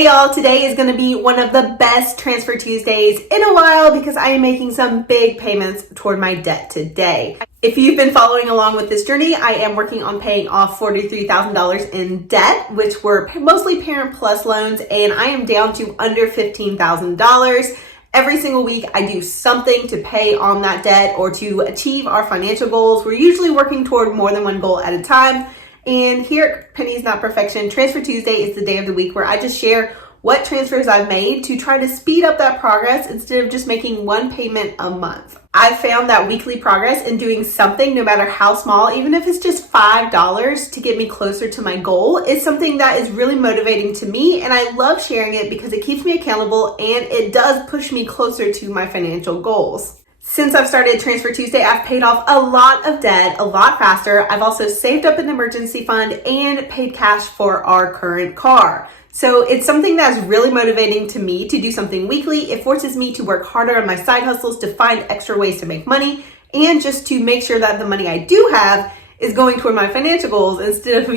Hey y'all, today is going to be one of the best Transfer Tuesdays in a while because I am making some big payments toward my debt today. If you've been following along with this journey, I am working on paying off $43,000 in debt, which were mostly Parent Plus loans, and I am down to under $15,000. Every single week, I do something to pay on that debt or to achieve our financial goals. We're usually working toward more than one goal at a time. And here at Pennies Not Perfection, Transfer Tuesday is the day of the week where I just share what transfers I've made to try to speed up that progress instead of just making one payment a month. I've found that weekly progress in doing something, no matter how small, even if it's just $5 to get me closer to my goal, is something that is really motivating to me, and I love sharing it because it keeps me accountable and it does push me closer to my financial goals. Since I've started Transfer Tuesday, I've paid off a lot of debt a lot faster. I've also saved up an emergency fund and paid cash for our current car. So it's something that's really motivating to me to do something weekly. It forces me to work harder on my side hustles to find extra ways to make money and just to make sure that the money I do have is going toward my financial goals instead of,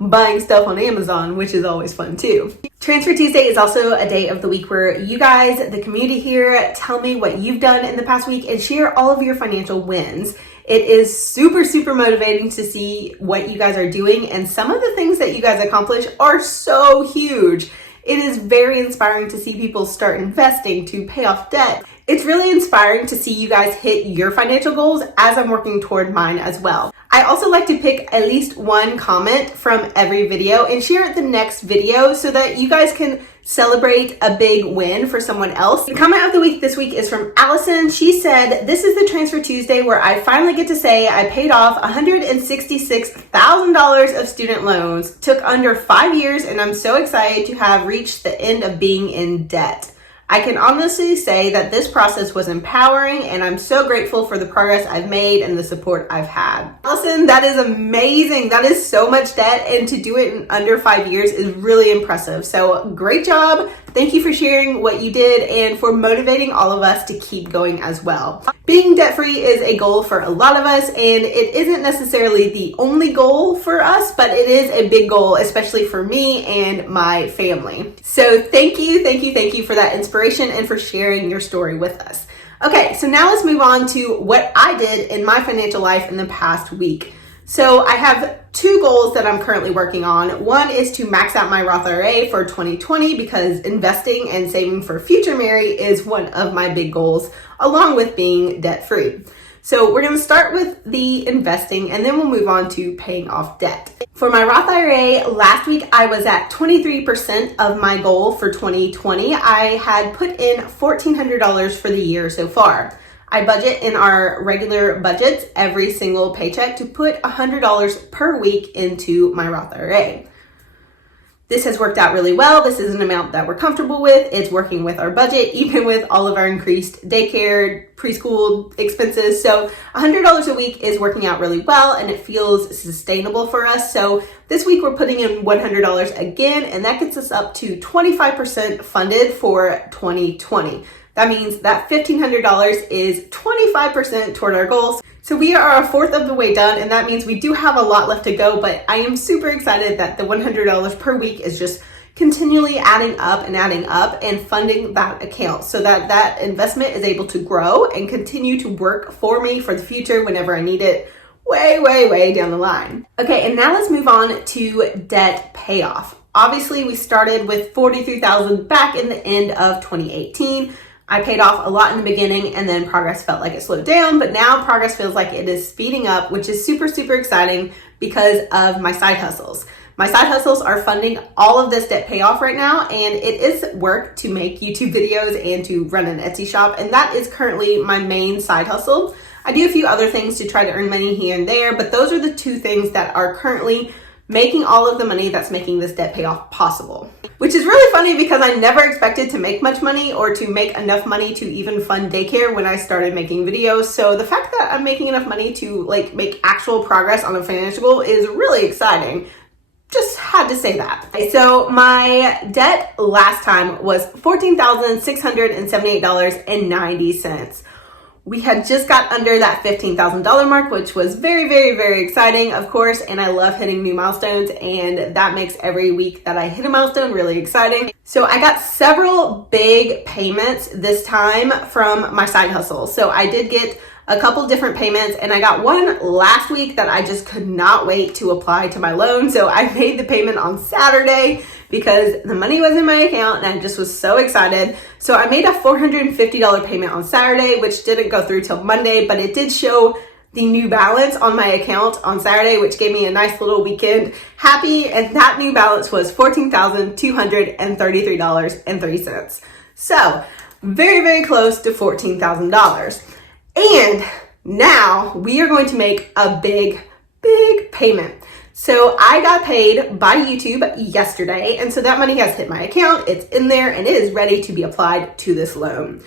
buying stuff on Amazon, which is always fun too. Transfer Tuesday is also a day of the week where you guys, the community here, tell me what you've done in the past week and share all of your financial wins. It is super, super motivating to see what you guys are doing, and some of the things that you guys accomplish are so huge. It is very inspiring to see people start investing to pay off debt. It's really inspiring to see you guys hit your financial goals as I'm working toward mine as well. I also like to pick at least one comment from every video and share it the next video so that you guys can celebrate a big win for someone else. The comment of the week this week is from Allison. She said, "This is the Transfer Tuesday where I finally get to say I paid off $166,000 of student loans. Took under 5 years and I'm so excited to have reached the end of being in debt. I can honestly say that this process was empowering and I'm so grateful for the progress I've made and the support I've had." Allison, that is amazing. That is so much debt, and to do it in under 5 years is really impressive. So great job. Thank you for sharing what you did and for motivating all of us to keep going as well. Being debt-free is a goal for a lot of us, and it isn't necessarily the only goal for us, but it is a big goal, especially for me and my family. So thank you for that inspiration and for sharing your story with us. Okay, so now let's move on to what I did in my financial life in the past week. So I have two goals that I'm currently working on. One is to max out my Roth IRA for 2020 because investing and saving for future Mary is one of my big goals, along with being debt-free. So we're going to start with the investing and then we'll move on to paying off debt. For my Roth IRA, last week I was at 23% of my goal for 2020. I had put in $1,400 for the year so far. I budget in our regular budgets every single paycheck to put $100 per week into my Roth IRA. This has worked out really well. This is an amount that we're comfortable with. It's working with our budget, even with all of our increased daycare, preschool expenses. So $100 a week is working out really well and it feels sustainable for us. So this week we're putting in $100 again, and that gets us up to 25% funded for 2020. That means that $1,500 is 25% toward our goals. So we are a fourth of the way done, and that means we do have a lot left to go, but I am super excited that the $100 per week is just continually adding up and funding that account so that that investment is able to grow and continue to work for me for the future whenever I need it way down the line. Okay, and now let's move on to debt payoff. Obviously, we started with $43,000 back in the end of 2018. I paid off a lot in the beginning and then progress felt like it slowed down, but now progress feels like it is speeding up, which is super, super exciting because of my side hustles. My side hustles are funding all of this debt payoff right now, and it is work to make YouTube videos and to run an Etsy shop, and that is currently my main side hustle. I do a few other things to try to earn money here and there, but those are the two things that are currently making all of the money that's making this debt payoff possible. Which is really funny because I never expected to make much money or to make enough money to even fund daycare when I started making videos. So the fact that I'm making enough money to make actual progress on a financial goal is really exciting. Just had to say that. So my debt last time was $14,678.90. We had just got under that $15,000 mark, which was very, very, very exciting, of course, and I love hitting new milestones, and that makes every week that I hit a milestone really exciting. So I got several big payments this time from my side hustle. So I did get a couple different payments, and I got one last week that I just could not wait to apply to my loan. So I made the payment on Saturday because the money was in my account and I just was so excited. So I made a $450 payment on Saturday, which didn't go through till Monday, but it did show the new balance on my account on Saturday, which gave me a nice little weekend happy. And that new balance was $14,233.03. So very, very close to $14,000. And now we are going to make a big, big payment. So I got paid by YouTube yesterday, and so that money has hit my account. It's in there and it is ready to be applied to this loan.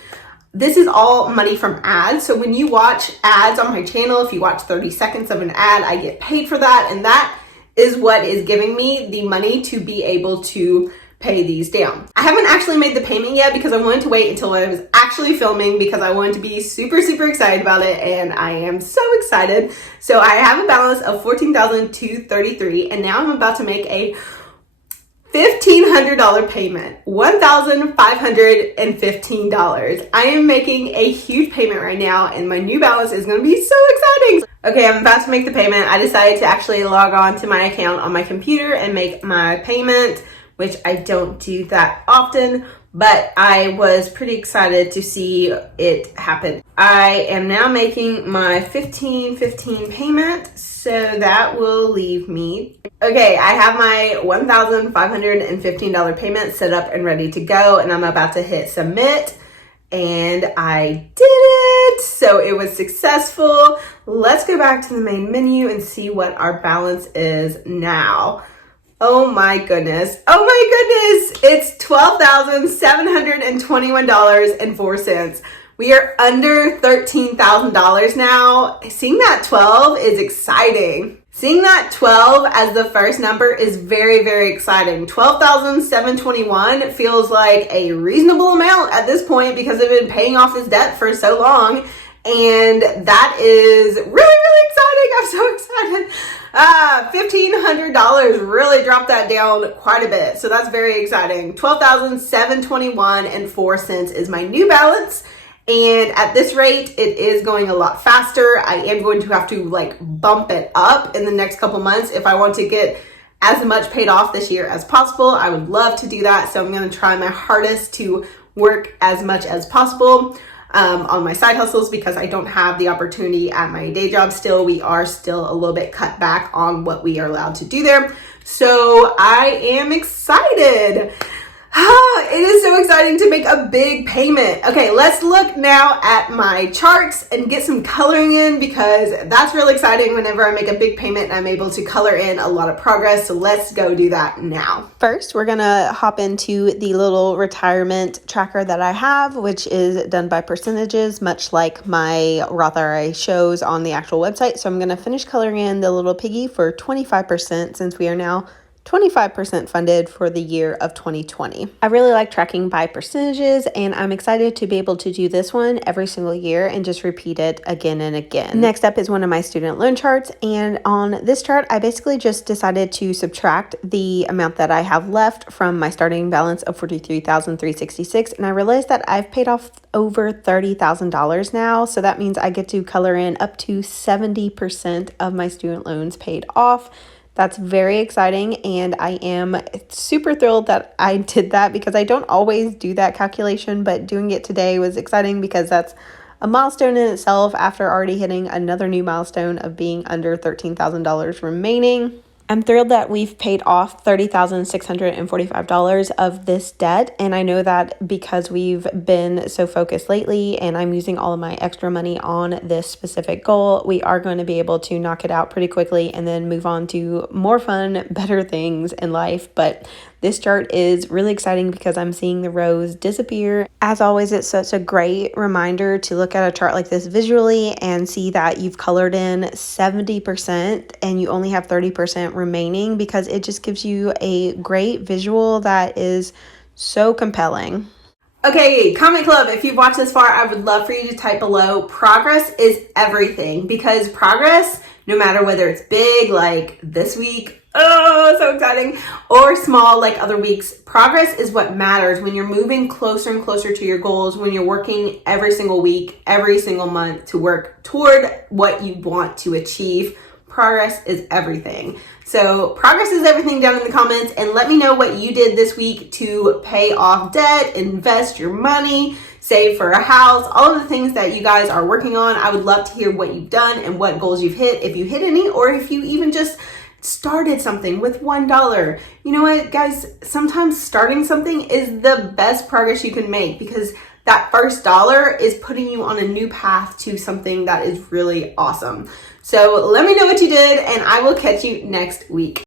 This is all money from ads. So when you watch ads on my channel, if you watch 30 seconds of an ad, I get paid for that. And that is what is giving me the money to be able to pay these down. I haven't actually made the payment yet because I wanted to wait until I was actually filming because I wanted to be super, super excited about it, and I am so excited. So I have a balance of $14,233, and now I'm about to make a $1,500 payment, $1,515. I am making a huge payment right now, and my new balance is going to be so exciting. Okay, I'm about to make the payment. I decided to actually log on to my account on my computer and make my payment, which I don't do that often, but I was pretty excited to see it happen. I am now making my $1,515 payment, so that will leave me. Okay, I have my $1,515 payment set up and ready to go, and I'm about to hit submit, and I did it. So it was successful. Let's go back to the main menu and see what our balance is now. Oh my goodness. Oh my goodness. It's $12,721.04. We are under $13,000 now. Seeing that 12 is exciting. Seeing that 12 as the first number is very, very exciting. 12,721 feels like a reasonable amount at this point because I've been paying off this debt for so long. And that is really, really exciting. I'm so excited. $1,500 really dropped that down quite a bit. So that's very exciting. $12,721.04 is my new balance. And at this rate, it is going a lot faster. I am going to have to bump it up in the next couple months if I want to get as much paid off this year as possible. I would love to do that. So I'm going to try my hardest to work as much as possible on my side hustles because I don't have the opportunity at my day job still. We are still a little bit cut back on what we are allowed to do there. So I am excited. It is so exciting to make a big payment. Okay, let's look now at my charts and get some coloring in because that's really exciting whenever I make a big payment and I'm able to color in a lot of progress. So let's go do that now. First, we're gonna hop into the little retirement tracker that I have, which is done by percentages, much like my Roth IRA shows on the actual website. So I'm gonna finish coloring in the little piggy for 25% since we are now 25% funded for the year of 2020. I really like tracking by percentages, and I'm excited to be able to do this one every single year and just repeat it again and again. Next up is one of my student loan charts, and on this chart, I basically just decided to subtract the amount that I have left from my starting balance of $43,366, and I realized that I've paid off over $30,000 now, so that means I get to color in up to 70% of my student loans paid off. That's very exciting, and I am super thrilled that I did that because I don't always do that calculation, but doing it today was exciting because that's a milestone in itself after already hitting another new milestone of being under $13,000 remaining. I'm thrilled that we've paid off $30,645 of this debt, and I know that because we've been so focused lately and I'm using all of my extra money on this specific goal, we are going to be able to knock it out pretty quickly and then move on to more fun, better things in life. But this chart is really exciting because I'm seeing the rows disappear. As always, it's such a great reminder to look at a chart like this visually and see that you've colored in 70% and you only have 30% remaining because it just gives you a great visual that is so compelling. Okay, comment club, if you've watched this far, I would love for you to type below, progress is everything, because progress, no matter whether it's big, like this week, oh, so exciting, or small, like other weeks, progress is what matters when you're moving closer and closer to your goals, when you're working every single week, every single month to work toward what you want to achieve. Progress is everything. So progress is everything down in the comments, and let me know what you did this week to pay off debt, invest your money, save for a house, all of the things that you guys are working on. I would love to hear what you've done and what goals you've hit, if you hit any, or if you even just started something with $1. You know what, guys? Sometimes starting something is the best progress you can make, because that first dollar is putting you on a new path to something that is really awesome. So let me know what you did, and I will catch you next week.